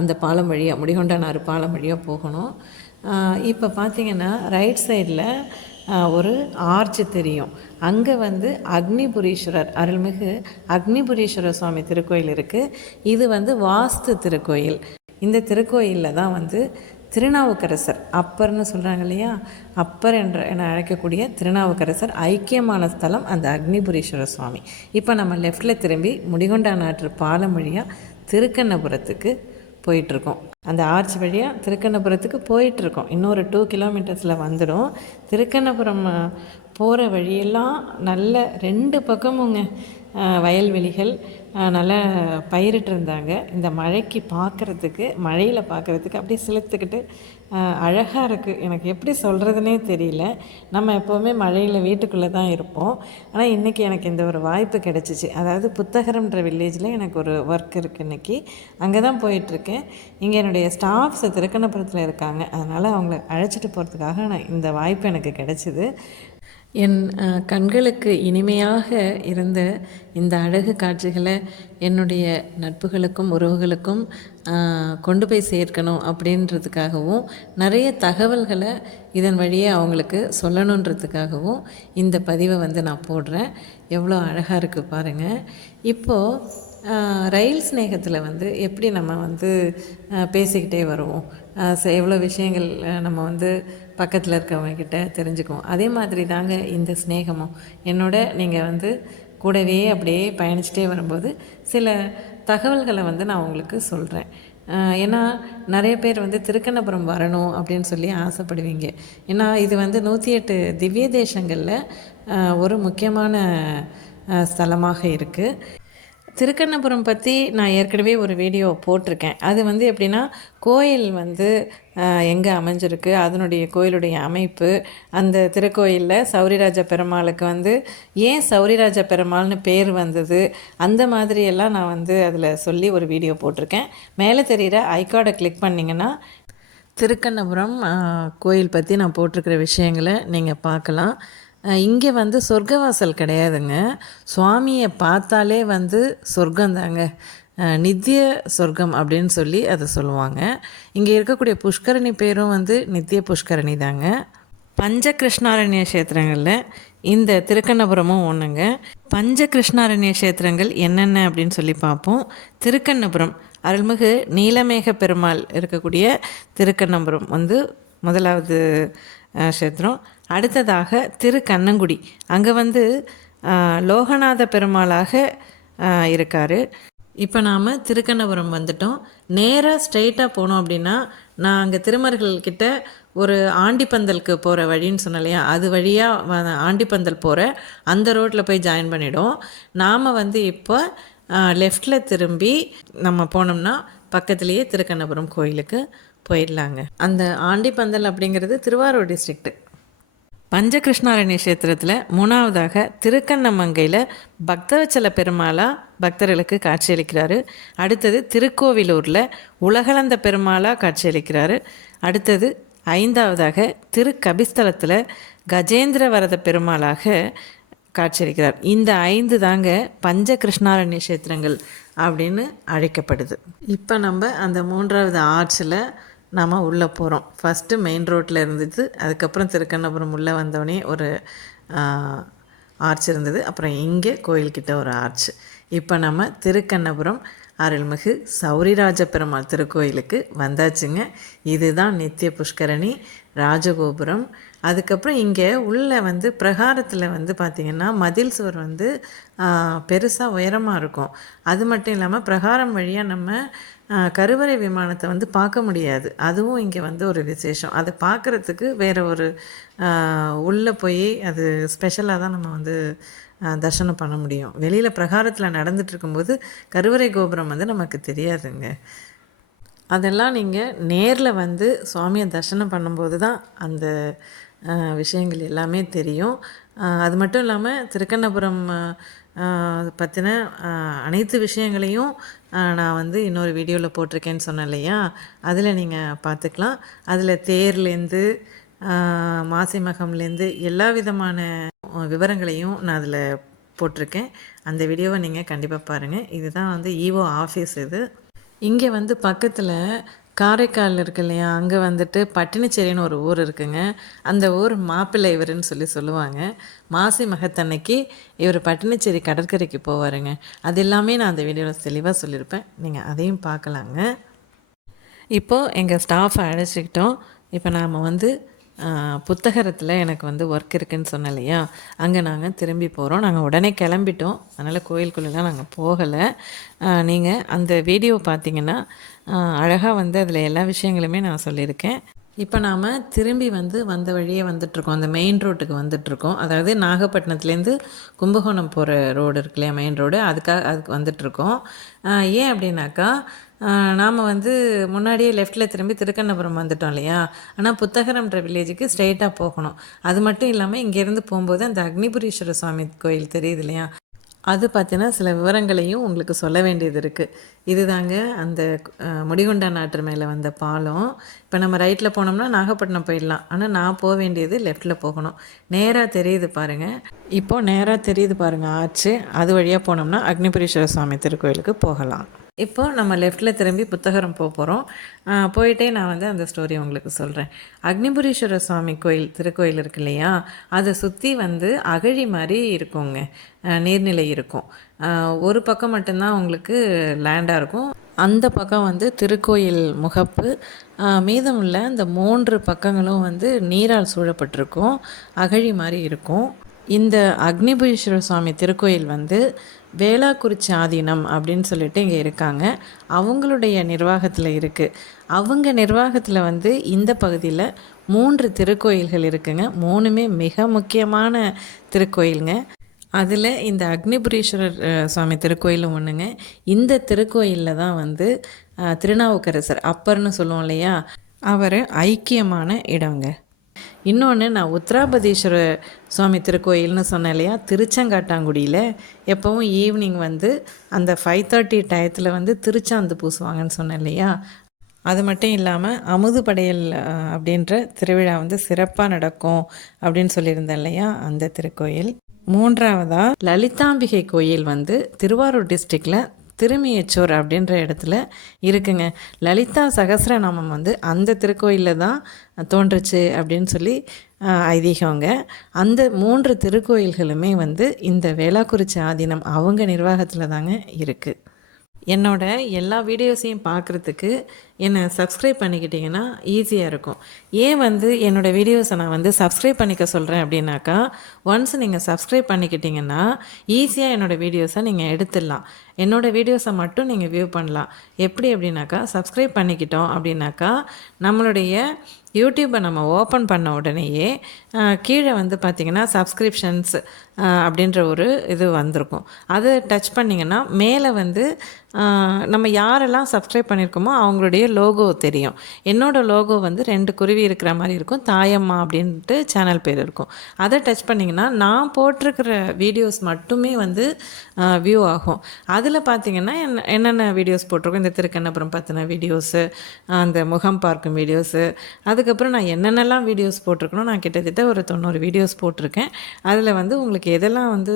அந்த பாலம் வழியாக, முடிகொண்டானாறு பாலம் வழியாக போகணும். இப்போ பார்த்திங்கன்னா ரைட் சைடில் ஒரு ஆர்ச் தெரியும். அங்கே வந்து அக்னிபுரீஸ்வரர், அருள்மிகு அக்னிபுரீஸ்வரர் சுவாமி திருக்கோயில் இருக்குது. இது வந்து வாஸ்து திருக்கோயில். இந்த திருக்கோயிலில் தான் வந்து திருநாவுக்கரசர், அப்பர்னு சொல்கிறாங்க இல்லையா, அப்பர் என அழைக்கக்கூடிய திருநாவுக்கரசர் ஐக்கியமான ஸ்தலம் அந்த அக்னிபுரீஸ்வரர் சுவாமி. இப்போ நம்ம லெஃப்டில் திரும்பி முடிகொண்டானாற்று பாலம் வழியாக திருக்கண்ணபுரத்துக்கு போயிட்டுருக்கோம். அந்த ஆர்ச் வழியாக திருக்கண்ணபுரத்துக்கு போயிட்டுருக்கோம். இன்னொரு 2 கிலோமீட்டர்ஸில் வந்துடும். திருக்கண்ணபுரம் போகிற வழியெல்லாம் நல்ல 2 பக்கமுங்க வயல்வெளிகள், நல்லா பயிரிட்டு இருந்தாங்க. இந்த மழைக்கு பார்க்குறதுக்கு, மழையில் பார்க்குறதுக்கு அப்படியே சிலுத்துக்கிட்டு அழகாக இருக்குது. எனக்கு எப்படி சொல்கிறதுனே தெரியல. நம்ம எப்போவுமே மழையில் வீட்டுக்குள்ளே தான் இருப்போம். ஆனால் இன்றைக்கி எனக்கு இந்த ஒரு வாய்ப்பு கிடச்சிச்சு. அதாவது புத்தகரம்ன்ற வில்லேஜில் எனக்கு ஒரு ஒர்க் இருக்குது இன்றைக்கி. அங்கே தான் போயிட்டுருக்கேன். இங்கே என்னுடைய ஸ்டாஃப்ஸ் திருக்கண்ணபுரத்தில் இருக்காங்க. அதனால் அவங்கள அழைச்சிட்டு போகிறதுக்காக இந்த வாய்ப்பு எனக்கு கிடச்சிது. என் கண்களுக்கு இனிமையாக இருந்த இந்த அழகு காட்சிகளை என்னுடைய நட்புகளுக்கும் உறவுகளுக்கும் கொண்டு போய் சேர்க்கணும் அப்படின்றதுக்காகவும், நிறைய தகவல்களை இதன் வழியே அவங்களுக்கு சொல்லணுன்றதுக்காகவும் இந்த பதிவை வந்து நான் போடுறேன். எவ்வளோ அழகாக இருக்குது பாருங்கள். இப்போது ரயில் சிநேகத்தில் வந்து எப்படி நம்ம வந்து பேசிக்கிட்டே வருவோம், எவ்வளோ விஷயங்கள் நம்ம வந்து பக்கத்தில் இருக்கவங்கக்கிட்ட தெரிஞ்சுக்குவோம். அதே மாதிரி தாங்க இந்த ஸ்நேகமும். நீங்கள் வந்து கூடவே அப்படியே பயணிச்சுட்டே வரும்போது சில தகவல்களை வந்து நான் உங்களுக்கு சொல்கிறேன். ஏன்னா நிறைய பேர் வந்து திருக்கண்ணபுரம் வரணும் அப்படின்னு சொல்லி ஆசைப்படுவீங்க. ஏன்னா இது வந்து 108 திவ்ய தேசங்களில் ஒரு முக்கியமான ஸ்தலமாக இருக்குது. திருக்கண்ணபுரம் பற்றி நான் ஏற்கனவே ஒரு வீடியோ போட்டிருக்கேன். அது வந்து எப்படின்னா, கோயில் வந்து எங்கே அமைஞ்சிருக்கு, அதனுடைய கோயிலுடைய அமைப்பு, அந்த திருக்கோயிலில் சௌரிராஜ பெருமாளுக்கு வந்து ஏன் சௌரிராஜ பெருமாள்னு பேர் வந்தது, அந்த மாதிரியெல்லாம் நான் வந்து அதில் சொல்லி ஒரு வீடியோ போட்டிருக்கேன். மேலே தெரிகிற ஐகார்டை கிளிக் பண்ணிங்கன்னா திருக்கண்ணபுரம் கோயில் பற்றி நான் போட்டிருக்கிற விஷயங்களை நீங்கள் பார்க்கலாம். இங்கே வந்து சொர்க்கவாசல் கிடையாதுங்க. சுவாமியை பார்த்தாலே வந்து சொர்க்கந்தாங்க, நித்திய சொர்க்கம் அப்படின்னு சொல்லி அதை சொல்லுவாங்க. இங்கே இருக்கக்கூடிய புஷ்கரணி பேரும் வந்து நித்திய புஷ்கரணி தாங்க. பஞ்சகிருஷ்ணாரண்ய கஷேத்திரங்களில் இந்த திருக்கண்ணபுரமும் ஒன்றுங்க. பஞ்சகிருஷ்ணாரண்ய கஷேத்திரங்கள் என்னென்ன அப்படின்னு சொல்லி பார்ப்போம். திருக்கண்ணபுரம் அருள்மிகு நீலமேக பெருமாள் இருக்கக்கூடிய திருக்கண்ணபுரம் வந்து முதலாவது கஷேத்திரம். அடுத்ததாக திருக்கண்ணங்குடி, அங்கே வந்து லோகநாத பெருமாளாக இருக்கார். இப்போ நாம் திருக்கண்ணபுரம் வந்துட்டோம். நேராக ஸ்ட்ரெயிட்டாக போனோம் அப்படின்னா, நான் அங்கே திருமர்கள்கிட்ட ஒரு ஆண்டிப்பந்தலுக்கு போகிற வழின்னு சொன்னேன் இல்லையா, அது வழியாக ஆண்டிப்பந்தல் போகிற அந்த ரோட்டில் போய் ஜாயின் பண்ணிவிடும். நாம் வந்து இப்போ லெஃப்டில் திரும்பி நம்ம போனோம்னா பக்கத்துலேயே திருக்கண்ணபுரம் கோயிலுக்கு போயிடலாங்க. அந்த ஆண்டிப்பந்தல் அப்படிங்கிறது திருவாரூர் டிஸ்ட்ரிக்ட்டு. பஞ்சகிருஷ்ணாரண்ய கஷேத்திரத்தில் 3வதாக திருக்கண்ணமங்கையில் பக்தவச்சல பெருமாளாக பக்தர்களுக்கு காட்சியளிக்கிறாரு. அடுத்தது திருக்கோவிலூரில் உலகளந்த பெருமாளாக காட்சியளிக்கிறாரு. அடுத்தது 5வதாக திருக்கபிஸ்தலத்தில் கஜேந்திர வரத பெருமாளாக காட்சியளிக்கிறார். இந்த 5 தாங்க பஞ்சகிருஷ்ணாரண்ய கஷேத்திரங்கள் அப்படின்னு அழைக்கப்படுது. இப்போ நம்ம அந்த 3வது ஆர்ச்சில் நாம் உள்ளே போகிறோம். ஃபஸ்ட்டு மெயின் ரோட்டில் இருந்துச்சு, அதுக்கப்புறம் திருக்கண்ணபுரம் உள்ளே வந்தோடனே ஒரு ஆர்ச் இருந்தது, அப்புறம் இங்கே கோயில்கிட்ட ஒரு ஆர்ச். இப்போ நம்ம திருக்கண்ணபுரம் அருள்மிகு சௌரிராஜ பெருமாள் திருக்கோயிலுக்கு வந்தாச்சுங்க. இதுதான் நித்திய புஷ்கரணி ராஜகோபுரம். அதுக்கப்புறம் இங்கே உள்ளே வந்து பிரகாரத்தில் வந்து பார்த்திங்கன்னா மதில் சுவர் வந்து பெருசாக உயரமாக இருக்கும். அது மட்டும் இல்லாமல் பிரகாரம் வழியாக நம்ம கருவறை விமானத்தை வந்து பார்க்க முடியாது. அதுவும் இங்கே வந்து ஒரு விசேஷம். அதை பார்க்குறதுக்கு வேறு ஒரு உள்ளே போய் அது ஸ்பெஷலாக தான் நம்ம வந்து தரிசனம் பண்ண முடியும். வெளியில் பிரகாரத்தில் நடந்துட்டு இருக்கும்போது கருவறை கோபுரம் வந்து நமக்கு தெரியாதுங்க. அதெல்லாம் நீங்கள் நேரில் வந்து சுவாமியை தரிசனம் பண்ணும்போது தான் அந்த விஷயங்கள் எல்லாமே தெரியும். அது மட்டும் இல்லாமல் திருக்கண்ணபுரம் பற்றின அனைத்து விஷயங்களையும் நான் வந்து இன்னொரு வீடியோவில் போட்டிருக்கேன்னு சொன்னேன் இல்லையா, அதில் நீங்கள் பார்த்துக்கலாம். அதில் தேர்லேருந்து மாசி மகம்லேருந்து எல்லா விதமான விவரங்களையும் நான் அதில் போட்டிருக்கேன். அந்த வீடியோவை நீங்கள் கண்டிப்பாக பாருங்கள். இதுதான் வந்து ஈஓ ஆஃபீஸ். இது இங்கே வந்து பக்கத்தில் காரைக்கால் இருக்கு இல்லையா, அங்கே வந்துட்டு பட்டினச்சேரின்னு ஒரு ஊர் இருக்குங்க. அந்த ஊர் மாப்பிள்ளை இவருன்னு சொல்லுவாங்க. மாசி மகத்தன்னைக்கு இவர் பட்டினச்சேரி கடற்கரைக்கு போவாருங்க. அது எல்லாமே நான் அந்த வீடியோவில் தெளிவாக சொல்லியிருப்பேன், நீங்கள் அதையும் பார்க்கலாங்க. இப்போது எங்கள் ஸ்டாஃபை அழைச்சிக்கிட்டோம். இப்போ நாம் வந்து புத்தகரத்தில் எனக்கு வந்து ஒர்க் இருக்குதுன்னு சொன்னேன் இல்லையா, அங்கே நாங்கள் திரும்பி போகிறோம். நாங்கள் உடனே கிளம்பிட்டோம், அதனால் கோயிலுக்குள்ளெலாம் நாங்கள் போகலை. நீங்கள் அந்த வீடியோ பார்த்தீங்கன்னா அழகாக வந்து அதில் எல்லா விஷயங்களுமே நான் சொல்லியிருக்கேன். இப்போ நாம் திரும்பி வந்து வந்த வழியே வந்துட்ருக்கோம். அந்த மெயின் ரோட்டுக்கு வந்துட்ருக்கோம். அதாவது நாகப்பட்டினத்துலேருந்து கும்பகோணம் போகிற ரோடு இருக்கு இல்லையா, மெயின் ரோடு, அதுக்கு வந்துட்ருக்கோம். ஏன் அப்படின்னாக்கா, நாம் வந்து முன்னாடியே லெஃப்ட்டில் திரும்பி திருக்கண்ணபுரம் வந்துட்டோம் இல்லையா, ஆனால் புத்தகரம்ன்ற வில்லேஜுக்கு ஸ்ட்ரெயிட்டாக போகணும். அது மட்டும் இல்லாமல் இங்கேருந்து போகும்போது அந்த அக்னிபுரீஸ்வர சுவாமி கோயில் தெரியுது இல்லையா, அது பார்த்தீங்கன்னா சில விவரங்களையும் உங்களுக்கு சொல்ல வேண்டியது இருக்குது. இது தாங்க அந்த முடிகொண்டா நாட்டு மேலே வந்த பாலம். இப்போ நம்ம ரைட்டில் போனோம்னா நாகப்பட்டினம் போயிடலாம், ஆனால் நான் போக வேண்டியது லெஃப்ட்டில் போகணும். நேராக தெரியுது பாருங்கள், இப்போது நேராக தெரியுது பாருங்கள் ஆச்சு. அது வழியாக போனோம்னா அக்னிபுரீஸ்வர சுவாமி திருக்கோயிலுக்கு போகலாம். இப்போது நம்ம லெஃப்ட்டில் திரும்பி புத்தகரம் போகிறோம். போயிட்டே நான் வந்து அந்த ஸ்டோரி உங்களுக்கு சொல்கிறேன். அக்னிபுரீஸ்வர சுவாமி திருக்கோயில் இருக்கு இல்லையா, அதை சுற்றி வந்து அகழி மாதிரி இருக்குங்க, நீர்நிலை இருக்கும். ஒரு பக்கம் மட்டும்தான் உங்களுக்கு லேண்டாக இருக்கும். அந்த பக்கம் வந்து திருக்கோயில் முகப்பு, மீதமுள்ள அந்த 3 பக்கங்களும் வந்து நீரால் சூழப்பட்டிருக்கும், அகழி மாதிரி இருக்கும். இந்த அக்னிபுரீஸ்வர சுவாமி திருக்கோயில் வந்து வேளாக்குறிச்சி ஆதீனம் அப்படின்னு சொல்லிட்டு இங்கே இருக்காங்க. அவங்களுடைய நிர்வாகத்தில் இருக்குது. அவங்க நிர்வாகத்தில் வந்து இந்த பகுதியில் 3 திருக்கோயில்கள் இருக்குங்க. 3மே மிக முக்கியமான திருக்கோயிலுங்க. அதில் இந்த அக்னிபுரீஸ்வரர் சுவாமி திருக்கோயிலும் ஒன்றுங்க. இந்த திருக்கோயிலில் தான் வந்து திருநாவுக்கரசர், அப்பர்னு சொல்லுவோம் இல்லையா, அவர் ஐக்கியமான இடங்க. இன்னொன்று, நான் உத்ராபதீஸ்வர சுவாமி திருக்கோயில்னு சொன்னேன் இல்லையா, திருச்செங்காட்டாங்குடியில் எப்போவும் ஈவினிங் வந்து அந்த 5:30 டயத்தில் வந்து திருச்சாந்து பூசுவாங்கன்னு சொன்னேன் இல்லையா, அது மட்டும் இல்லாமல் அமுது படையல் அப்படின்ற திருவிழா வந்து சிறப்பாக நடக்கும் அப்படின்னு சொல்லியிருந்தேன் இல்லையா, அந்த திருக்கோயில். 3வதாக லலிதாம்பிகை கோயில் வந்து திருவாரூர் டிஸ்ட்ரிக்டில் திருமியச்சூர் அப்படின்ற இடத்துல இருக்குங்க. லலிதா சகஸ்ரநாமம் வந்து அந்த திருக்கோயிலில் தான் தோன்றுச்சு அப்படின்னு சொல்லி ஐதீகங்க. அந்த 3 திருக்கோயில்களுமே வந்து இந்த வேளாக்குறிச்சி ஆதீனம் அவங்க நிர்வாகத்தில் தாங்க இருக்குது. என்னோட எல்லா வீடியோஸையும் பார்க்குறதுக்கு என்னை சப்ஸ்கிரைப் பண்ணிக்கிட்டிங்கன்னா ஈஸியாக இருக்கும். ஏன் வந்து என்னோடய வீடியோஸை நான் வந்து சப்ஸ்கிரைப் பண்ணிக்க சொல்கிறேன் அப்படின்னாக்கா, ஒன்ஸ் நீங்கள் சப்ஸ்கிரைப் பண்ணிக்கிட்டிங்கன்னா ஈஸியாக என்னோடய வீடியோஸை நீங்கள் எடுத்துடலாம். என்னோடய வீடியோஸை மட்டும் நீங்கள் வியூ பண்ணலாம். எப்படி அப்படின்னாக்கா, சப்ஸ்கிரைப் பண்ணிக்கிட்டோம் அப்படின்னாக்கா நம்மளுடைய யூடியூப்பை நம்ம ஓப்பன் பண்ண உடனேயே கீழே வந்து பார்த்திங்கன்னா சப்ஸ்கிரிப்ஷன்ஸ் அப்படின்ற ஒரு இது வந்திருக்கும். அதை டச் பண்ணிங்கன்னா மேலே வந்து நம்ம யாரெல்லாம் சப்ஸ்கிரைப் பண்ணியிருக்கோமோ அவங்களுடைய லோகோ தெரியும். என்னோடய லோகோ வந்து 2 குருவி இருக்கிற மாதிரி இருக்கும். தாயம்மா அப்படின்ட்டு சேனல் பேர் இருக்கும். அதை டச் பண்ணிங்கன்னா நான் போட்டிருக்கிற வீடியோஸ் மட்டுமே வந்து வியூ ஆகும். அதில் பார்த்திங்கன்னா என்னென்ன வீடியோஸ் போட்டிருக்கோம், இந்த திருக்கண்ணபுரம் பற்றின வீடியோஸு, அந்த முகம் பார்க்கும் வீடியோஸு, அதுக்கப்புறம் நான் என்னென்னலாம் வீடியோஸ் போட்டிருக்கணும், நான் கிட்டத்தட்ட ஒரு 90 வீடியோஸ் போட்டிருக்கேன். அதில் வந்து உங்களுக்கு எதெல்லாம் வந்து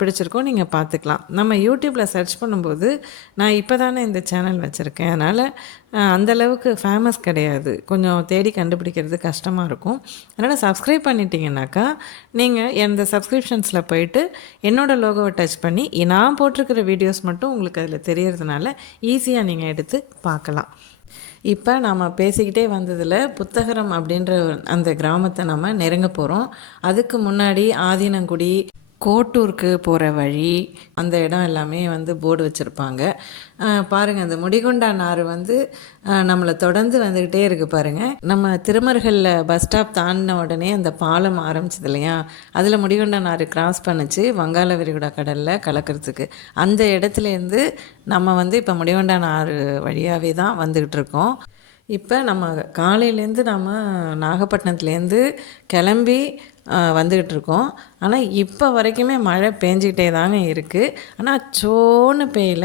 பிடிச்சிருக்கோ நீங்கள் பார்த்துக்கலாம். நம்ம யூடியூப்பில் சர்ச் பண்ணும்போது நான் இப்போ தானே இந்த சேனல் வச்சுருக்கேன், அதனால் அந்தளவுக்கு ஃபேமஸ் கிடையாது. கொஞ்சம் தேடி கண்டுபிடிக்கிறது கஷ்டமாக இருக்கும். அதனால் சப்ஸ்கிரைப் பண்ணிட்டீங்கன்னாக்கா நீங்கள் எந்த சப்ஸ்கிரிப்ஷன்ஸில் போயிட்டு என்னோடய லோகோவை டச் பண்ணி நான் போட்டிருக்கிற வீடியோஸ் மட்டும் உங்களுக்கு அதில் தெரியறதுனால ஈஸியாக நீங்கள் எடுத்து பார்க்கலாம். இப்போ நாம் பேசிக்கிட்டே வந்ததில் புத்தகரம் அப்படின்ற அந்த கிராமத்தை நம்ம நெருங்க போகிறோம். அதுக்கு முன்னாடி ஆதீனங்குடி, கோட்டூருக்கு போகிற வழி, அந்த இடம் எல்லாமே வந்து போர்டு வச்சுருப்பாங்க. பாருங்கள், அந்த முடிகொண்டானாறு வந்து நம்மளை தொடர்ந்து வந்துக்கிட்டே இருக்குது பாருங்கள். நம்ம திருமருகலில் பஸ் ஸ்டாப் தாண்டின உடனே அந்த பாலம் ஆரம்பிச்சது இல்லையா, அதில் முடிகொண்டானாறு கிராஸ் பண்ணிச்சு வங்காள விரிகுடா கடலில் கலக்கிறதுக்கு. அந்த இடத்துலேருந்து நம்ம வந்து இப்போ முடிகொண்டானாறு வழியாகவே தான் வந்துக்கிட்டு இருக்கோம். இப்போ நம்ம காலையிலேருந்து நம்ம நாகப்பட்டினத்துலேருந்து கிளம்பி வந்துக்கிட்டு இருக்கோம். ஆனால் இப்போ வரைக்குமே மழை பேஞ்சிக்கிட்டே தாங்க இருக்குது. ஆனால் சோன்னு பெய்யல,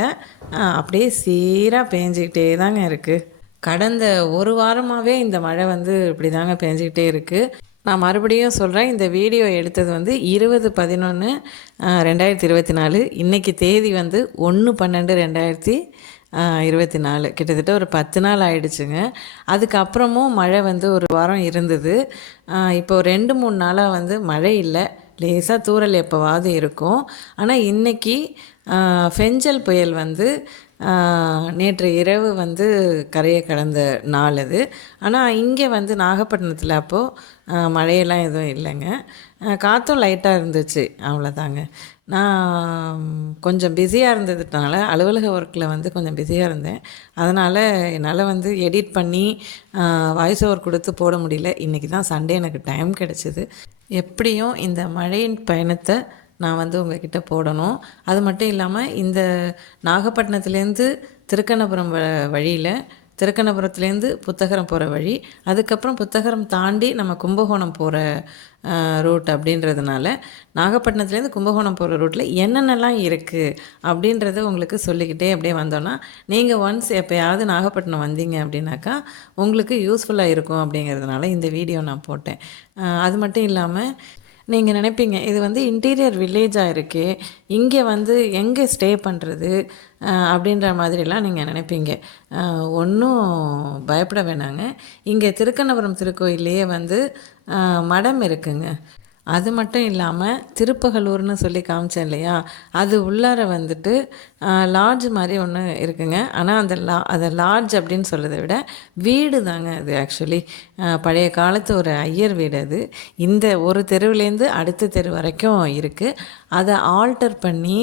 அப்படியே சீராக பேஞ்சிக்கிட்டே தாங்க இருக்குது. கடந்த ஒரு வாரமாகவே இந்த மழை வந்து இப்படி தாங்க பேஞ்சிக்கிட்டே இருக்குது. நான் மறுபடியும் சொல்கிறேன், இந்த வீடியோ எடுத்தது வந்து 20/11/2024. இன்றைக்கி தேதி வந்து 1/12/2024. கிட்டத்தட்ட ஒரு 10 நாள் ஆயிடுச்சுங்க. அதுக்கப்புறமும் மழை வந்து ஒரு வாரம் இருந்தது. இப்போ 2-3 நாளாக வந்து மழை இல்லை, லேசாக தூறல் எப்போவாது இருக்கும். ஆனால் இன்றைக்கி ஃபெஞ்சல் புயல் வந்து நேற்று இரவு வந்து கரையை கடந்த நாள் அது. ஆனால் இங்கே வந்து நாகப்பட்டினத்தில் அப்போது மழையெல்லாம் எதுவும் இல்லைங்க. காற்றும் லைட்டாக இருந்துச்சு, அவ்வளோதாங்க. நான் கொஞ்சம் பிஸியாக இருந்ததுனால அலுவலக ஒர்க்கில் வந்து கொஞ்சம் பிஸியாக இருந்தேன். அதனால் என்னால் வந்து எடிட் பண்ணி வாய்ஸ் ஓவர் கொடுத்து போட முடியல. இன்றைக்கி தான் சண்டே எனக்கு டைம் கிடச்சிது. எப்படியும் இந்த மழையின் பயணத்தை நான் வந்து உங்கள்கிட்ட போடணும். அது மட்டும் இல்லாமல் இந்த நாகப்பட்டினத்துலேருந்து திருக்கண்ணபுரம் வழியில், திருக்கண்ணபுரத்துலேருந்து புத்தகரம் போகிற வழி, அதுக்கப்புறம் புத்தகரம் தாண்டி நம்ம கும்பகோணம் போகிற ரூட் அப்படின்றதுனால நாகப்பட்டினத்துலேருந்து கும்பகோணம் போகிற ரூட்டில் என்னென்னலாம் இருக்குது அப்படின்றத உங்களுக்கு சொல்லிக்கிட்டே அப்படியே வந்தோன்னா, நீங்கள் ஒன்ஸ் எப்போயாவது நாகப்பட்டினம் வந்தீங்க அப்படின்னாக்கா உங்களுக்கு யூஸ்ஃபுல்லாக இருக்கும் அப்படிங்கிறதுனால இந்த வீடியோ நான் போட்டேன். அது மட்டும் இல்லாமல் நீங்கள் நினைப்பீங்க, இது வந்து இன்டீரியர் வில்லேஜாக இருக்கே, இங்கே வந்து எங்கே ஸ்டே பண்ணுறது அப்படின்ற மாதிரிலாம் நீங்கள் நினைப்பீங்க. ஒன்றும் பயப்பட வேணாங்க. இங்கே திருக்கண்ணபுரம் திருக்கோயிலேயே வந்து மடம் இருக்குங்க. அது மட்டும் இல்லாமல் திருப்பகலூர்னு சொல்லி காமிச்சேன் இல்லையா, அது உள்ளார வந்துட்டு லாட்ஜ் மாதிரி ஒன்று இருக்குங்க. ஆனால் அதை லாட்ஜ் அப்படின்னு சொல்கிறத விட வீடு தாங்க அது. ஆக்சுவலி பழைய காலத்து ஒரு ஐயர் வீடு அது. இந்த ஒரு தெருவுலேருந்து அடுத்த தெரு வரைக்கும் இருக்குது. அதை ஆல்டர் பண்ணி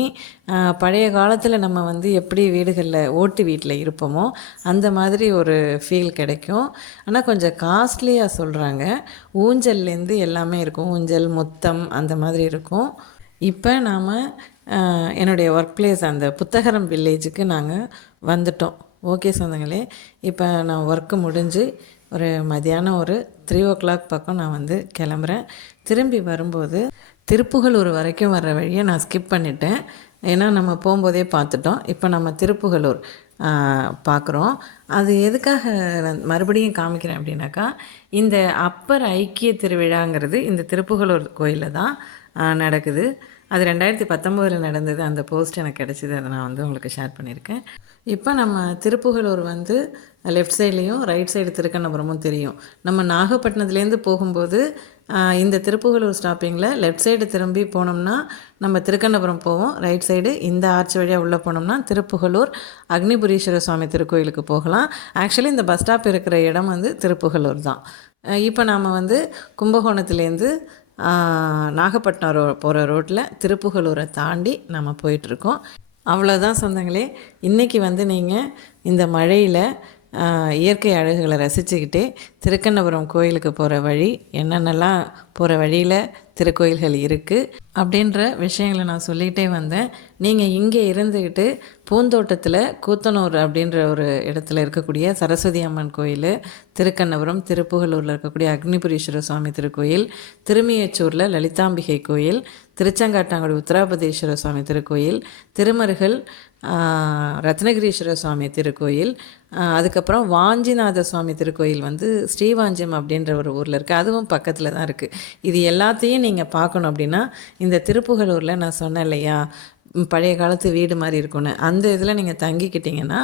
பழைய காலத்தில் நம்ம வந்து எப்படி வீடுகளில் ஓட்டு வீட்டில் இருப்போமோ அந்த மாதிரி ஒரு ஃபீல் கிடைக்கும். ஆனால் கொஞ்சம் காஸ்ட்லியாக சொல்கிறாங்க. ஊஞ்சல்லேருந்து எல்லாமே இருக்கும், ஊஞ்சல் முத்தம் அந்த மாதிரி இருக்கும். இப்போ நாம் என்னுடைய ஒர்க் பிளேஸ் அந்த புத்தகரம் வில்லேஜுக்கு நாங்கள் வந்துட்டோம். ஓகே சொந்தங்களே, இப்போ நான் ஒர்க்கு முடிஞ்சு ஒரு மதியானம் ஒரு 3 பக்கம் நான் வந்து கிளம்புறேன். திரும்பி வரும்போது திருப்புகலூர் வரைக்கும் வர்ற வழியை நான் ஸ்கிப் பண்ணிட்டேன். ஏன்னா நம்ம போகும்போதே பார்த்துட்டோம். இப்போ நம்ம திருப்புகலூர் பார்க்குறோம். அது எதுக்காக நான் மறுபடியும் காமிக்கிறேன் அப்படின்னாக்கா, இந்த அப்பர் ஐக்கிய திருவிழாங்கிறது இந்த திருப்புகலூர் கோயிலில் தான் நடக்குது. அது 2019 நடந்தது. அந்த போஸ்ட் எனக்கு கிடச்சிது. அதை நான் வந்து உங்களுக்கு ஷேர் பண்ணியிருக்கேன். இப்போ நம்ம திருப்புகலூர் வந்து லெஃப்ட் சைட்லேயும் ரைட் சைடு திருக்கண்ணபுரமும் தெரியும். நம்ம நாகப்பட்டினத்துலேருந்து போகும்போது இந்த திருப்புகலூர் ஸ்டாப்பிங்கில் லெஃப்ட் சைடு திரும்பி போனோம்னா நம்ம திருக்கண்ணபுரம் போவோம். ரைட் சைடு இந்த ஆர்ச் வழியாக உள்ளே போனோம்னா திருப்புகலூர் அக்னிபுரீஸ்வரர் சுவாமி திருக்கோயிலுக்கு போகலாம். ஆக்சுவலி இந்த பஸ் ஸ்டாப் இருக்கிற இடம் வந்து திருப்புகலூர் தான். இப்போ நாம் வந்து கும்பகோணத்துலேருந்து நாகப்பட்டினம் போகிற ரோட்டில் திருப்புகலூரை தாண்டி நம்ம போயிட்டுருக்கோம். அவ்வளோதான் சொந்தங்களே. இன்றைக்கி வந்து நீங்கள் இந்த மழையில் இயற்கை அழகுகளை ரசிச்சுக்கிட்டே திருக்கண்ணபுரம் கோயிலுக்கு போகிற வழி என்னென்னலாம் போகிற வழியில் திருக்கோயில்கள் இருக்குது அப்படின்ற விஷயங்களை நான் சொல்லிகிட்டே வந்தேன். நீங்கள் இங்கே இருந்துக்கிட்டு பூந்தோட்டத்தில் கூத்தனூர் அப்படின்ற ஒரு இடத்துல இருக்கக்கூடிய சரஸ்வதி அம்மன் கோயில், திருக்கண்ணபுரம் திருப்புகலூரில் இருக்கக்கூடிய அக்னிபுரீஸ்வரர் சுவாமி திருக்கோயில், திருமியச்சூரில் லலிதாம்பிகை கோயில், திருச்செங்காட்டாங்குடி உத்தராபதீஸ்வரர் சுவாமி திருக்கோயில், திருமருகல் ரத்னகிரீஸ்வரர் சுவாமி திருக்கோயில், அதுக்கப்புறம் வாஞ்சிநாத சுவாமி திருக்கோயில் வந்து ஸ்ரீவாஞ்சியம் அப்படின்ற ஒரு ஊரில் இருக்குது. அதுவும் பக்கத்தில் தான் இருக்குது. இது எல்லாத்தையும் நீங்கள் பார்க்கணும் அப்படின்னா இந்த திருப்புகலூரில் நான் சொன்னேன் இல்லையா, பழைய காலத்து வீடு மாதிரி இருக்குன்னு, அந்த இதில் நீங்கள் தங்கிக்கிட்டிங்கன்னா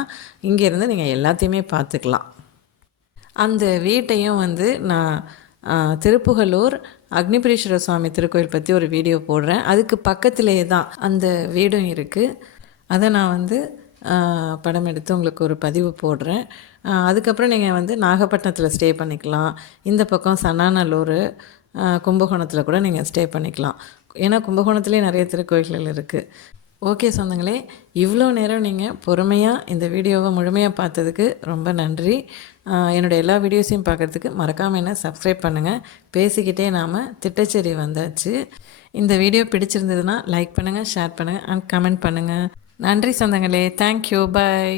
இங்கேருந்து நீங்கள் எல்லாத்தையுமே பார்த்துக்கலாம். அந்த வீட்டையும் வந்து நான் திருப்புகலூர் அக்னிபுரீஸ்வரர் சுவாமி திருக்கோயில் பற்றி ஒரு வீடியோ போடுறேன். அதுக்கு பக்கத்திலேயே தான் அந்த வீடும் இருக்குது. அதை நான் வந்து படம் எடுத்து உங்களுக்கு ஒரு பதிவு போடுறேன். அதுக்கப்புறம் நீங்கள் வந்து நாகப்பட்டினத்தில் ஸ்டே பண்ணிக்கலாம். இந்த பக்கம் சன்னாநல்லூர், கும்பகோணத்தில் கூட நீங்கள் ஸ்டே பண்ணிக்கலாம். ஏன்னா கும்பகோணத்துலேயே நிறைய திருக்கோயில்கள் இருக்குது. ஓகே சொந்தங்களே, இவ்வளோ நேரம் நீங்கள் பொறுமையாக இந்த வீடியோவை முழுமையாக பார்த்ததுக்கு ரொம்ப நன்றி. என்னோடய எல்லா வீடியோஸையும் பார்க்குறதுக்கு மறக்காமல் என்ன சப்ஸ்கிரைப் பண்ணுங்கள். பேசிக்கிட்டே நாம் திட்டச்சேரி வந்தாச்சு. இந்த வீடியோ பிடிச்சிருந்ததுன்னா லைக் பண்ணுங்கள், ஷேர் பண்ணுங்கள் அண்ட் கமெண்ட் பண்ணுங்கள். நன்றி சொந்தங்களே. தேங்க்யூ. பாய்.